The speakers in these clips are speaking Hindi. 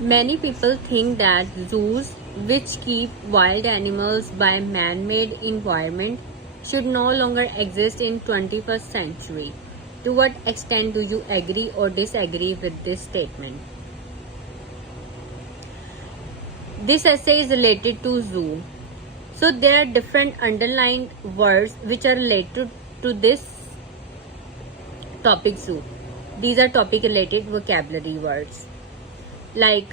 Many people think that zoos which keep wild animals by man-made environment should no longer exist in 21st century. To what extent do you agree or disagree with this statement? This essay is related to zoo. So there are different underlying words which are related to this topic zoo. These are topic related vocabulary words. like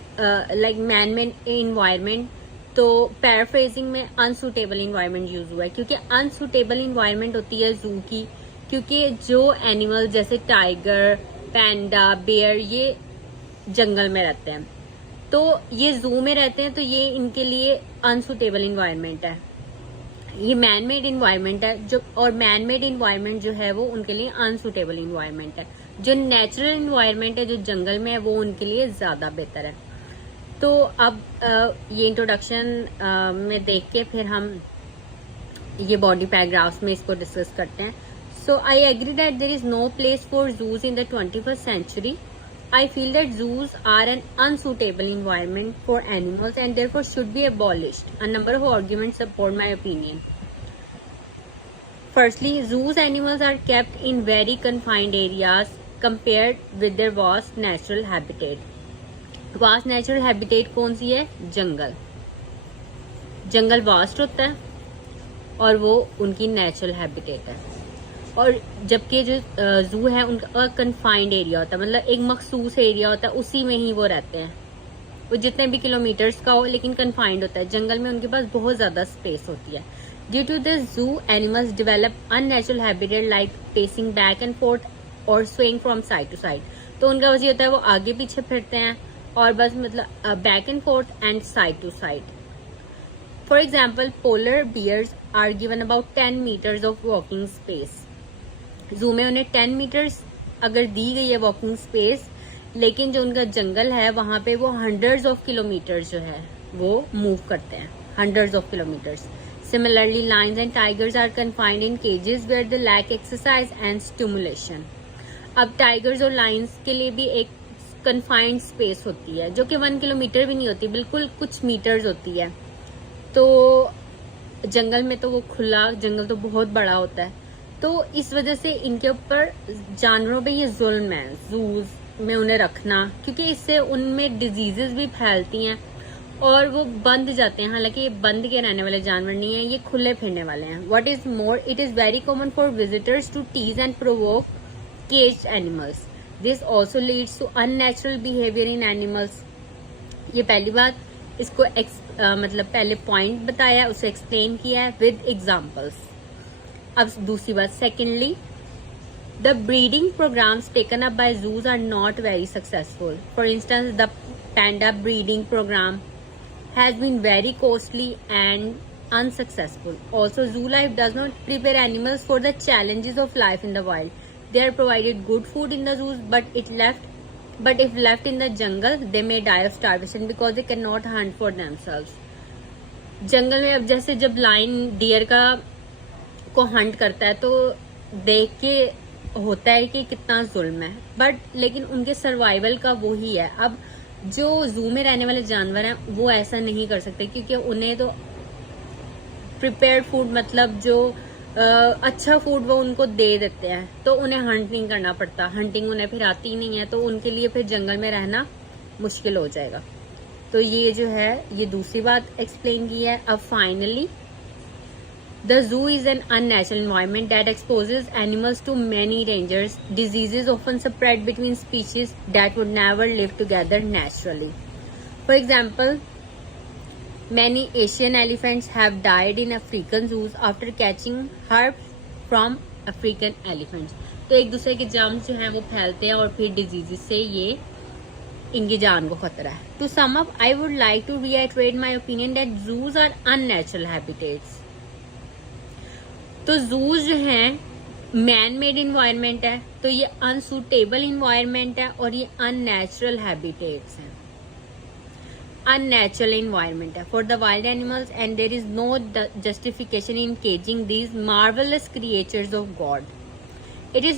man-made environment, तो पैराफ्रेजिंग में अनसूटेबल इन्वायरमेंट यूज हुआ है, क्योंकि अनसूटेबल इन्वायरमेंट होती है जू की, क्योंकि जो एनिमल जैसे टाइगर, पैंडा, बेयर ये जंगल में रहते हैं, तो ये जू में रहते हैं, तो ये इनके लिए अनसूटेबल इन्वायरमेंट है। ये मैन मेड इन्वायरमेंट है जो, और मैन मेड इन्वायरमेंट जो है वो उनके लिए अनसूटेबल इन्वायरमेंट है। जो नेचुरल इन्वायरमेंट है जो जंगल में है वो उनके लिए ज्यादा बेहतर है। तो अब ये इंट्रोडक्शन में देख के फिर हम ये बॉडी पैराग्राफ्स में इसको डिस्कस करते हैं। So I agree that there is no place for zoos in the 21st century. I feel that zoos are an unsuitable environment for animals and therefore should be abolished. A number of arguments support my opinion. Firstly, zoos animals are kept in very confined areas compared with their vast natural habitat. Vast natural habitat कौन सी है? जंगल. जंगल वास्ट होता है और वो उनकी नेचुरल हैबिटेट है। और जबकि जो जू है उनका कन्फाइंड एरिया होता है, मतलब एक मखसूस एरिया होता है, उसी में ही वो रहते हैं। वो जितने भी किलोमीटर्स का हो लेकिन कन्फाइंड होता है। जंगल में उनके पास बहुत ज्यादा स्पेस होती है। Due to this zoo animals develop unnatural habitat like pacing back and forth और swing from side to side. तो उनका वजह होता है वो आगे पीछे फिरते हैं और बस मतलब back and forth and side to side. For example, polar bears are given about 10 meters of walking space. Zoo में उन्हें 10 मीटर्स अगर दी गई है वॉकिंग स्पेस, लेकिन जो उनका जंगल है वहां पे वो हंड्रेड्स ऑफ किलोमीटर्स जो है वो मूव करते हैं, hundreds of kilometres. Similarly, lions and tigers are confined in cages where the lack exercise and stimulation. अब टाइगर्स और लायंस के लिए भी एक कन्फाइंड स्पेस होती है जो कि 1 किलोमीटर भी नहीं होती, बिल्कुल कुछ मीटर्स होती है। तो जंगल में तो वो खुला जंगल तो बहुत बड़ा होता है, तो इस वजह से इनके ऊपर जानवरों पे ये जुल्म है जूज में उन्हें रखना, क्योंकि इससे उनमें डिजीजेस भी फैलती हैं और वो बंद जाते हैं। हालांकि ये बंद के रहने वाले जानवर नहीं है, ये खुले फिरने वाले हैं। What is more, it is very common for visitors to tease and provoke caged animals. This also leads to unnatural behaviour in animals. ये पहली बात, इसको मतलब पहले पॉइंट बताया, उसे एक्सप्लेन किया है विद एग्जाम्पल्स। अब दूसरी बात, secondly, the breeding programmes taken up by zoos are not very successful. For instance, the panda breeding program has been very costly and unsuccessful. Also, zoo life does not prepare animals for the challenges of life in the wild. They are provided good food in the zoos, but if left in the jungle, they may die of starvation because they cannot hunt for themselves. जंगल में अब जैसे जब लाइन डियर को हंट करता है तो देख के होता है कि कितना जुल्म है, बट लेकिन उनके सर्वाइवल का वो ही है। अब जो जू में रहने वाले जानवर हैं वो ऐसा नहीं कर सकते, क्योंकि उन्हें तो प्रिपेयर्ड फूड, मतलब जो अच्छा फूड वो उनको दे देते हैं, तो उन्हें हंट नहीं करना पड़ता। हंटिंग उन्हें फिर आती ही नहीं है, तो उनके लिए फिर जंगल में रहना मुश्किल हो जाएगा। तो ये जो है ये दूसरी बात एक्सप्लेन की है। अब finally, the zoo is an unnatural environment that exposes animals to many dangers. Diseases often spread between species that would never live together naturally. For example, many Asian elephants have died in African zoos after catching herpes from African elephants. तो एक दूसरे के जर्म्स जो हैं वो फैलते हैं और फिर डिजीजेस से ये इनकी जान को खतरा है। To sum up, I would like to reiterate my opinion that zoos are unnatural habitats. तो जूज जो हैं मैन मेड इन्वायरमेंट है, तो ये अनसूटेबल इन्वायरमेंट है और ये अननेचुरल हैबिटेट्स हैं, अननेचुरल इन्वायरमेंट है for the wild animals, and there is no justification in caging these marvellous creatures of God. It is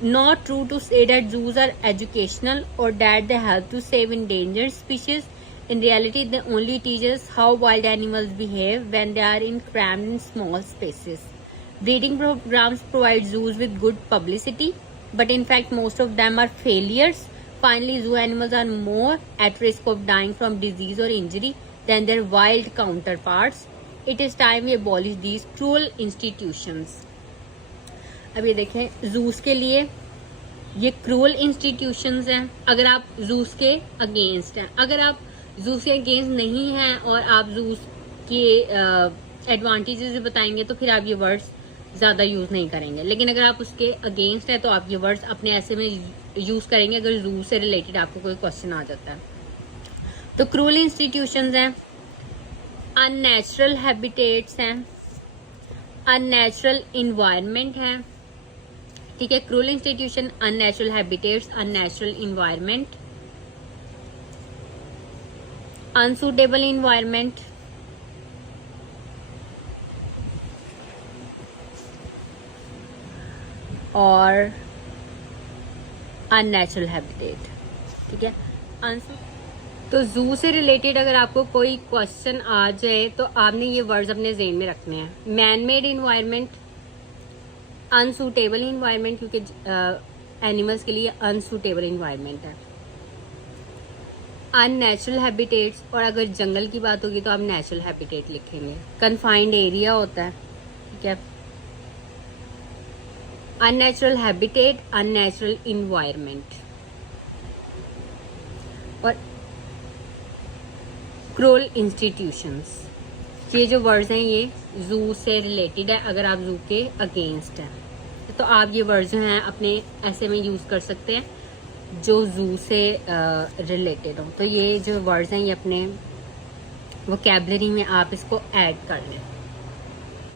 not true to say that zoos are educational or that they help to save endangered species. In reality, they only teach us how wild animals behave when they are in cramped and small spaces. Breeding programs provide zoos with good publicity, but in fact, most of them are failures. Finally, zoo animals are more at risk of dying from disease or injury than their wild counterparts. It is time we abolish these cruel institutions. अब ये देखें, जूस के लिए ये क्रूअल इंस्टीट्यूशंस हैं अगर आप जूस के अगेंस्ट हैं. अगर आप जूस के अगेंस्ट नहीं हैं और आप जूस के एडवांटेजेस बताएंगे तो फिर आप ये वर्ड्स ज्यादा यूज नहीं करेंगे. लेकिन अगर आप उसके अगेंस्ट है तो आप ये वर्ड्स अपने ऐसे में यूज करेंगे अगर जू से रिलेटेड आपको कोई क्वेश्चन आ जाता है. तो क्रूअल इंस्टीट्यूशंस हैं, अननेचुरल हैबिटेट्स हैं, अननेचुरल इन्वायरमेंट है. ठीक है, cruel institution, unnatural habitats, unnatural environment, unsuitable environment, और अननेचुरल हैबिटेट. ठीक है, तो जू से रिलेटेड अगर आपको कोई क्वेश्चन आ जाए तो आपने ये वर्ड्स अपने ज़हन में रखने हैं. Man made environment, unsuitable environment, क्योंकि एनिमल्स के लिए अनसूटेबल इन्वायरमेंट है. अननेचुरल हैबिटेट्स, और अगर जंगल की बात होगी तो आप नेचुरल हैबिटेट लिखेंगे. कन्फाइंड एरिया होता है. ठीक है, अननेचुरल हैबिटेट, अननेचुरल इन्वायरमेंट और क्रूअल इंस्टीट्यूशंस. ये जो वर्ड्स हैं ये जू से रिलेटेड है अगर आप जू के अगेंस्ट हैं तो आप ये वर्ड्स जो हैं अपने ऐसे में यूज कर सकते हैं जो जू से रिलेटेड हो. तो ये जो वर्ड्स हैं ये अपने वोकैबुलरी में आप इसको ऐड कर लें.